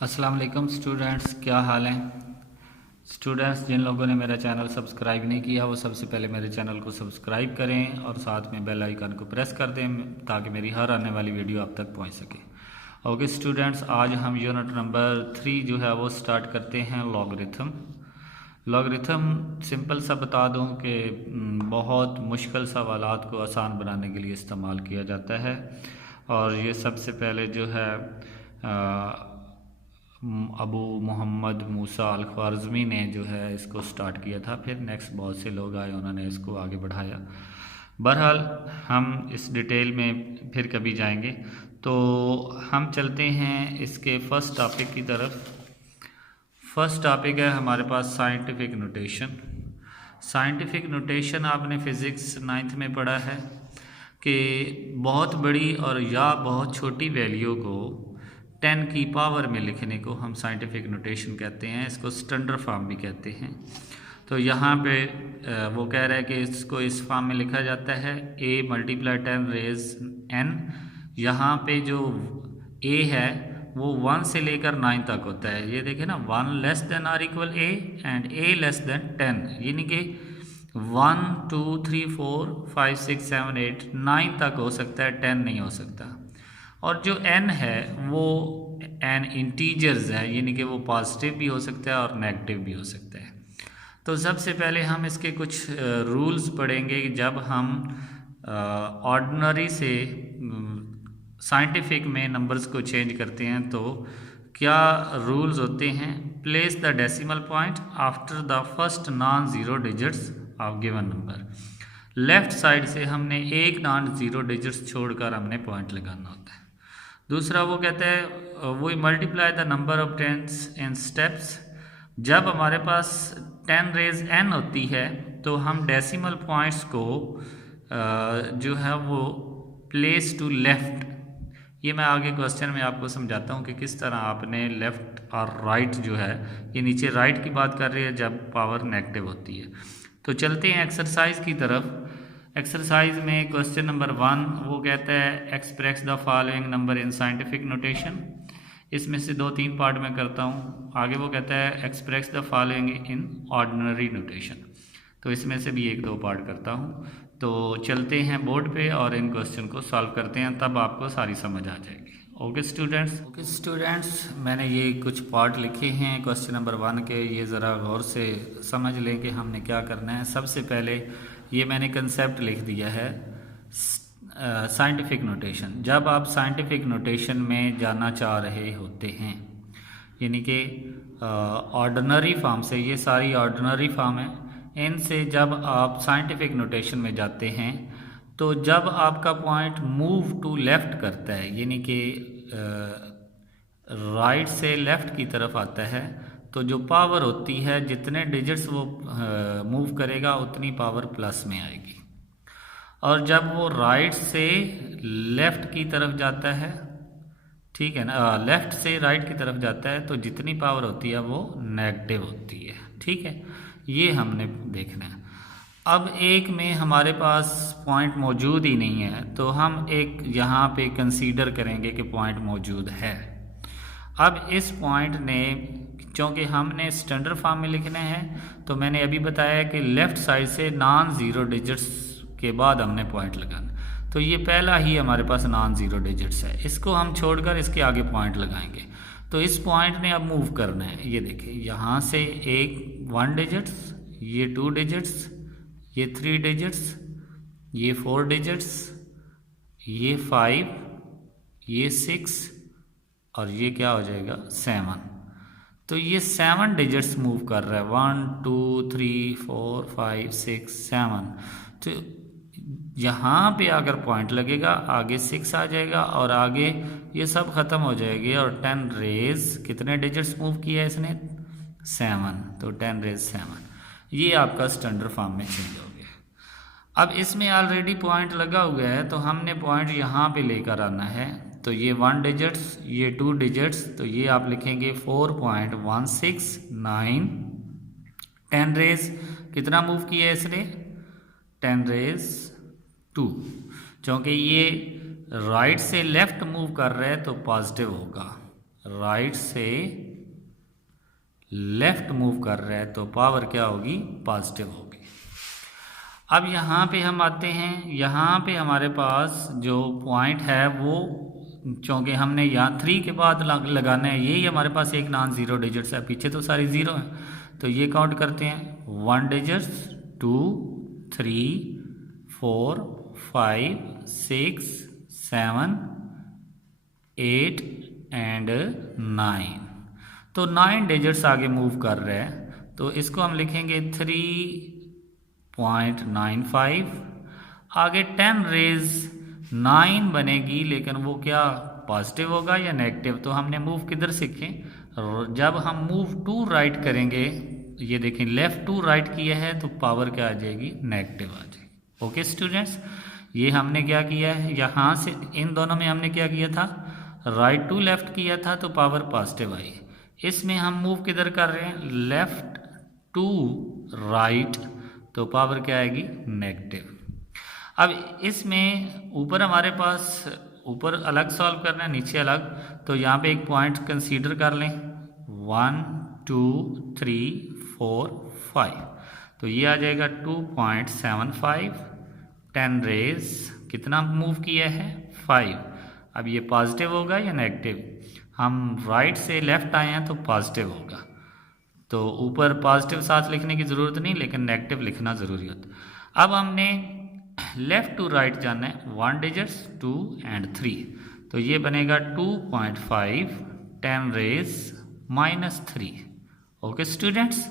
अस्सलाम वालेकुम स्टूडेंट्स, क्या हाल है। स्टूडेंट्स, जिन लोगों ने मेरा चैनल सब्सक्राइब नहीं किया वो सबसे पहले मेरे चैनल को सब्सक्राइब करें और साथ में बेल आइकन को प्रेस कर दें ताकि मेरी हर आने वाली वीडियो आप तक पहुंच सके। ओके स्टूडेंट्स, आज हम यूनिट नंबर 3 जो है वो स्टार्ट करते हैं लॉगरिथम। लॉगरिथम सिंपल सा बता दूं कि बहुत मुश्किल सवालात को आसान बनाने के लिए इस्तेमाल किया जाता है और ये सबसे पहले जो है अबू मोहम्मद मूसा अल ख्वारिज़मी ने जो है इसको स्टार्ट किया था। फिर नेक्स्ट बहुत से लोग आए, उन्होंने इसको आगे बढ़ाया। बहरहाल हम इस डिटेल में फिर कभी जाएंगे। तो हम चलते हैं इसके फर्स्ट टॉपिक की तरफ। फर्स्ट टॉपिक है हमारे पास साइंटिफिक नोटेशन। साइंटिफिक नोटेशन आपने फ़िज़िक्स 9th में पढ़ा है कि बहुत बड़ी और या बहुत छोटी वैल्यू को 10 की पावर में लिखने को हम साइंटिफिक नोटेशन कहते हैं। इसको स्टैंडर्ड फॉर्म भी कहते हैं। तो यहाँ पे वो कह रहा है कि इसको इस फॉर्म में लिखा जाता है a × 10 रेज़ n। यहाँ पे जो a है वो 1 से लेकर 9 तक होता है। ये देखें ना, 1 less than or equal a and a less than 10, यानी कि 1 2 3 4 5 6 7 8 9 तक हो सकता है, 10 नहीं हो सकता। और जो n है वो n इंटीजर्स है, यानी कि वो पॉजिटिव भी हो सकता है और नेगेटिव भी हो सकता है। तो सबसे पहले हम इसके कुछ रूल्स पढ़ेंगे। जब हम ऑर्डिनरी से साइंटिफिक में नंबर्स को चेंज करते हैं तो क्या रूल्स होते हैं। Place the decimal point after the first non zero digits of given number. Left side से हमने एक नॉन ज़ीरो डिजिट्स छोड़कर हमने पॉइंट लगाना होता है। दूसरा वो कहता है we multiply the number of tens in steps. जब हमारे पास 10 रेज़ n होती है तो हम डेसिमल पॉइंट्स को जो है वो प्लेस टू लेफ़्ट, ये मैं आगे क्वेश्चन में आपको समझाता हूँ कि किस तरह आपने लेफ़्ट और राइट जो है, ये नीचे राइट की बात कर रही है जब पावर नेगेटिव होती है। तो चलते हैं एक्सरसाइज की तरफ। एक्सरसाइज में क्वेश्चन नंबर 1 वो कहता है express the following number in scientific notation. इसमें से 2-3 पार्ट में करता हूँ। आगे वो कहता है express the following in ordinary notation, तो इसमें से भी 1-2 पार्ट करता हूँ। तो चलते हैं बोर्ड पे और इन क्वेश्चन को सॉल्व करते हैं, तब आपको सारी समझ आ जाएगी। ओके स्टूडेंट्स, मैंने ये कुछ पार्ट लिखे हैं क्वेश्चन नंबर 1 के। ये ज़रा गौर से समझ लें कि हमने क्या करना है। सबसे पहले ये मैंने कंसेप्ट लिख दिया है साइंटिफिक नोटेशन। जब आप साइंटिफिक नोटेशन में जाना चाह रहे होते हैं, यानी कि ऑर्डिनरी फॉर्म से, ये सारी ऑर्डिनरी फॉर्म है, इनसे जब आप साइंटिफिक नोटेशन में जाते हैं तो जब आपका पॉइंट मूव टू लेफ़्ट करता है, यानी कि राइट से लेफ़्ट की तरफ आता है, तो जो पावर होती है, जितने डिजिट्स वो मूव करेगा उतनी पावर प्लस में आएगी। और जब वो राइट से लेफ़्ट की तरफ जाता है, ठीक है ना, लेफ़्ट से राइट की तरफ जाता है तो जितनी पावर होती है वो नेगेटिव होती है। ठीक है, ये हमने देखना है। अब एक में हमारे पास पॉइंट मौजूद ही नहीं है तो हम एक यहाँ पे कंसीडर करेंगे कि पॉइंट मौजूद है। अब इस पॉइंट ने, क्योंकि हमने स्टैंडर्ड फॉर्म में लिखने हैं, तो मैंने अभी बताया कि लेफ़्ट साइड से नॉन ज़ीरो डिजिट्स के बाद हमने पॉइंट लगाना। तो ये पहला ही हमारे पास नॉन ज़ीरो डिजिट्स है, इसको हम छोड़कर इसके आगे पॉइंट लगाएंगे। तो इस पॉइंट ने अब मूव करना है। ये देखिए, यहाँ से एक 1 डिजिट्स, ये 2 डिजिट्स, ये 3 डिजिट्स, ये 4 डिजिट्स, ये 5, ये 6 और ये क्या हो जाएगा 7। तो ये 7 डिजिट्स मूव कर रहा है, 1 2 3 4 5 6 7। तो यहाँ पे अगर पॉइंट लगेगा आगे 6 आ जाएगा और आगे ये सब ख़त्म हो जाएगी। और 10 रेज़ कितने डिजिट्स मूव किया इसने 7, तो 10 रेज़ 7, ये आपका स्टैंडर्ड फॉर्म में चेंज हो गया। अब इसमें ऑलरेडी पॉइंट लगा हुआ है तो हमने पॉइंट यहाँ पे लेकर आना है। तो ये 1 डिजिट्स, ये 2 डिजिट्स, तो ये आप लिखेंगे 4.169। 10 रेज़ कितना मूव किया है इसने 10 रेज़ 2, क्योंकि ये राइट से लेफ़्ट मूव कर रहा है तो पॉजिटिव होगा। राइट से लेफ्ट मूव कर रहा है तो पावर क्या होगी, पॉजिटिव होगी। अब यहाँ पे हम आते हैं, यहाँ पे हमारे पास जो पॉइंट है वो, चूँकि हमने यहाँ 3 के बाद लगाना है, यही हमारे पास एक नॉन ज़ीरो डिजिट्स है, पीछे तो सारी ज़ीरो है, तो ये काउंट करते हैं 1 डिजिट्स 2 3 4 5 6 7 8 एंड 9। तो 9 डिजिट्स आगे मूव कर रहे हैं, तो इसको हम लिखेंगे 3.95। आगे 10 रेज 9 बनेगी, लेकिन वो क्या पॉजिटिव होगा या नेगेटिव, तो हमने मूव किधर सीखे, जब हम मूव टू राइट करेंगे, ये देखें लेफ्ट टू राइट किया है तो पावर क्या आ जाएगी, नेगेटिव आ जाएगी। ओके स्टूडेंट्स, ये हमने क्या किया है, यहाँ से इन दोनों में हमने क्या किया था, राइट टू लेफ्ट किया था तो पावर पॉजिटिव आई। इसमें हम मूव किधर कर रहे हैं, लेफ्ट टू राइट, तो पावर क्या आएगी, नेगेटिव। अब इसमें ऊपर हमारे पास, ऊपर अलग सॉल्व करना है, नीचे अलग, तो यहाँ पे एक पॉइंट कंसीडर कर लें 1 2 3 4 5, तो ये आ जाएगा 2.75। 10 रेज कितना मूव किया है, 5। अब ये पॉजिटिव होगा या नेगेटिव, हम राइट से लेफ्ट आए हैं तो पॉजिटिव होगा, तो ऊपर पॉजिटिव साथ लिखने की ज़रूरत नहीं, लेकिन नेगेटिव लिखना ज़रूरी होता। अब हमने लेफ़्ट टू राइट जाना है, 1 डिजिट्स 2 एंड 3, तो ये बनेगा 2.5 10 रेज -3। ओके स्टूडेंट्स,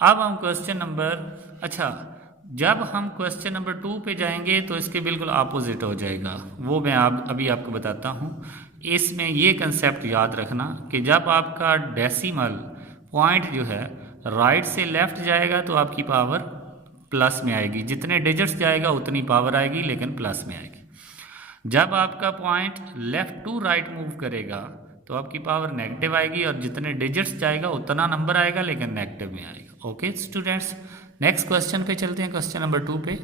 अब हम क्वेश्चन नंबर, अच्छा जब हम क्वेश्चन नंबर 2 पे जाएंगे तो इसके बिल्कुल अपोजिट हो जाएगा, वो मैं अभी आपको बताता हूँ। इसमें ये कंसेप्ट याद रखना कि जब आपका डेसिमल पॉइंट जो है राइट से लेफ्ट जाएगा तो आपकी पावर प्लस में आएगी, जितने डिजिट्स जाएगा उतनी पावर आएगी, लेकिन प्लस में आएगी। जब आपका point left to right move करेगा तो आपकी पावर नेगेटिव आएगी, और जितने डिजिट्स जाएगा उतना नंबर आएगा, लेकिन नेगेटिव में आएगा। ओके स्टूडेंट्स, नेक्स्ट क्वेश्चन पे चलते हैं, क्वेश्चन नंबर 2 पे।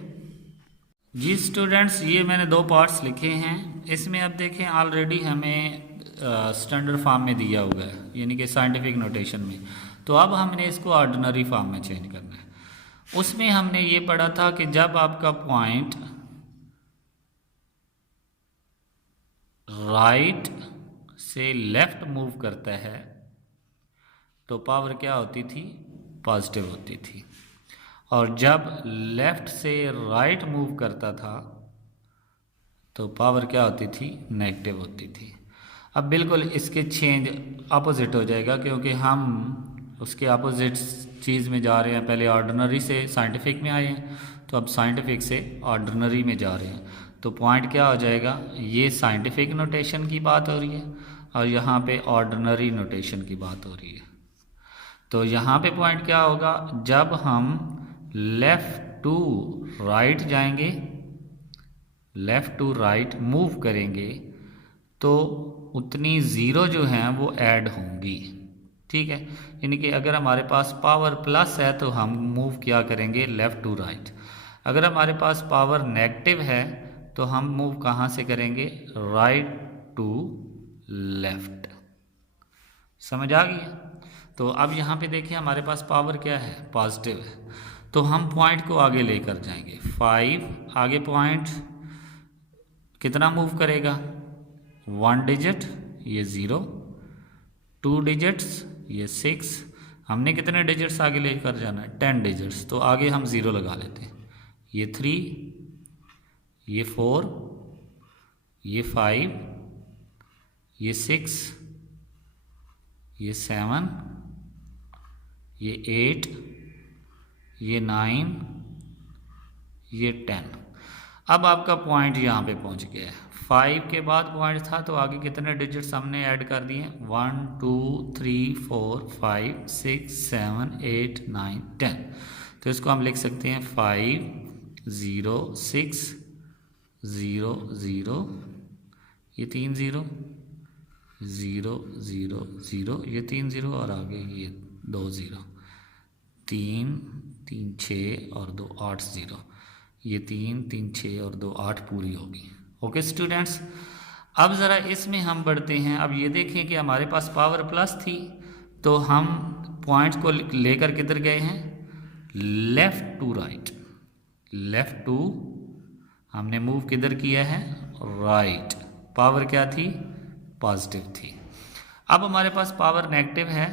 जी स्टूडेंट्स, ये मैंने 2 पार्ट्स लिखे हैं, इसमें अब देखें ऑलरेडी हमें स्टैंडर्ड फॉर्म में दिया हुआ है, यानी कि साइंटिफिक नोटेशन में, तो अब हमने इसको ऑर्डिनरी फॉर्म में चेंज करना है। उसमें हमने ये पढ़ा था कि जब आपका पॉइंट राइट से लेफ्ट मूव करता है तो पावर क्या होती थी, पॉजिटिव होती थी, और जब लेफ्ट से राइट मूव करता था तो पावर क्या होती थी, नेगेटिव होती थी। अब बिल्कुल इसके चेंज अपोजिट हो जाएगा, क्योंकि हम उसके अपोजिट चीज़ में जा रहे हैं, पहले ऑर्डिनरी से साइंटिफिक में आए हैं, तो अब साइंटिफिक से ऑर्डिनरी में जा रहे हैं, तो पॉइंट क्या हो जाएगा, ये साइंटिफिक नोटेशन की बात हो रही है और यहाँ पे ऑर्डिनरी नोटेशन की बात हो रही है। तो यहाँ पे पॉइंट क्या होगा, जब हम लेफ़्ट टू राइट जाएंगे, लेफ़्ट टू राइट मूव करेंगे, तो उतनी ज़ीरो जो हैं वो ऐड होंगी, ठीक है। यानी कि अगर हमारे पास पावर प्लस है तो हम मूव क्या करेंगे, लेफ़्ट टू राइट। अगर हमारे पास पावर नेगेटिव है तो हम मूव कहाँ से करेंगे, राइट टू लेफ़्ट। समझ आ गया। तो अब यहाँ पे देखिए हमारे पास पावर क्या है, पॉजिटिव है, तो हम पॉइंट को आगे लेकर जाएंगे 5। आगे पॉइंट कितना मूव करेगा, 1 डिजिट, ये 0, 2 डिजिट्स, ये 6। हमने कितने डिजिट्स आगे लेकर जाना है, 10 डिजिट्स, तो आगे हम 0 लगा लेते हैं, ये 3, ये 4, ये 5, ये 6, ये 7, ये 8, ये 9, ये 10। अब आपका पॉइंट यहाँ पे पहुँच गया है, 5 के बाद पॉइंट था तो आगे कितने डिजिट्स हमने ऐड कर दिए, 1 2 3 4 5 6 7 8 9 10। तो इसको हम लिख सकते हैं 5 0 6 0 0, ये 3 0 0 0 0, ये 3 0 और आगे ये 2 0, 3 3 6 और 2 8 0, ये 3 3 6 और 2 8 पूरी होगी। ओके स्टूडेंट्स, अब ज़रा इसमें हम बढ़ते हैं। अब ये देखें कि हमारे पास पावर प्लस थी, तो हम पॉइंट्स को लेकर किधर गए हैं, left to right. Left to हमने मूव किधर किया है, राइट। पावर क्या थी, पॉजिटिव थी। अब हमारे पास पावर नेगेटिव है,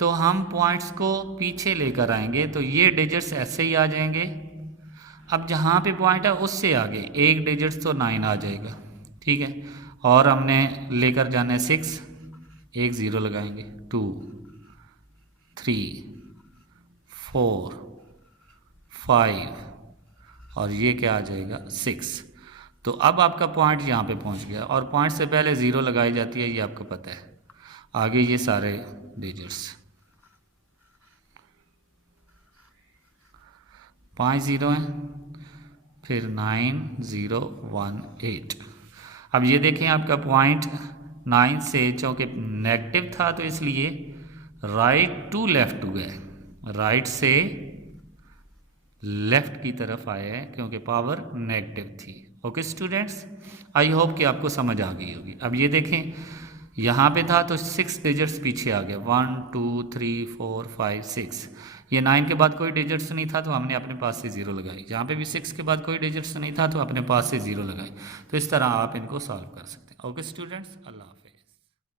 तो हम पॉइंट्स को पीछे लेकर आएंगे, तो ये डिजिट्स ऐसे ही आ जाएंगे। अब जहाँ पे पॉइंट है उससे आगे एक डिजिट्स तो 9 आ जाएगा, ठीक है। और हमने लेकर जाना है 6, एक ज़ीरो लगाएंगे, 2 3 4 5 और ये क्या आ जाएगा 6। तो अब आपका पॉइंट यहाँ पे पहुँच गया, और पॉइंट से पहले ज़ीरो लगाई जाती है, ये आपको पता है। आगे ये सारे डिजिट्स 5 ज़ीरो हैं, फिर 9 0 1 8। अब ये देखें आपका पॉइंट 9 से, चूँकि नेगेटिव था तो इसलिए राइट टू लेफ़्ट हुआ है, राइट से लेफ़्ट की तरफ आया है क्योंकि पावर नेगेटिव थी। ओके स्टूडेंट्स, आई होप कि आपको समझ आ गई होगी। अब ये देखें यहाँ पे था तो 6 डिजिट्स पीछे आ गए, 1 2 3 4 5 6। ये 9 के बाद कोई डिजिट्स नहीं था तो हमने अपने पास से ज़ीरो लगाई। यहाँ पे भी 6 के बाद कोई डिजिट्स नहीं था तो अपने पास से ज़ीरो लगाई। तो इस तरह आप इनको सॉल्व कर सकते हैं। ओके स्टूडेंट्स, अल्लाह हाफ़िज़।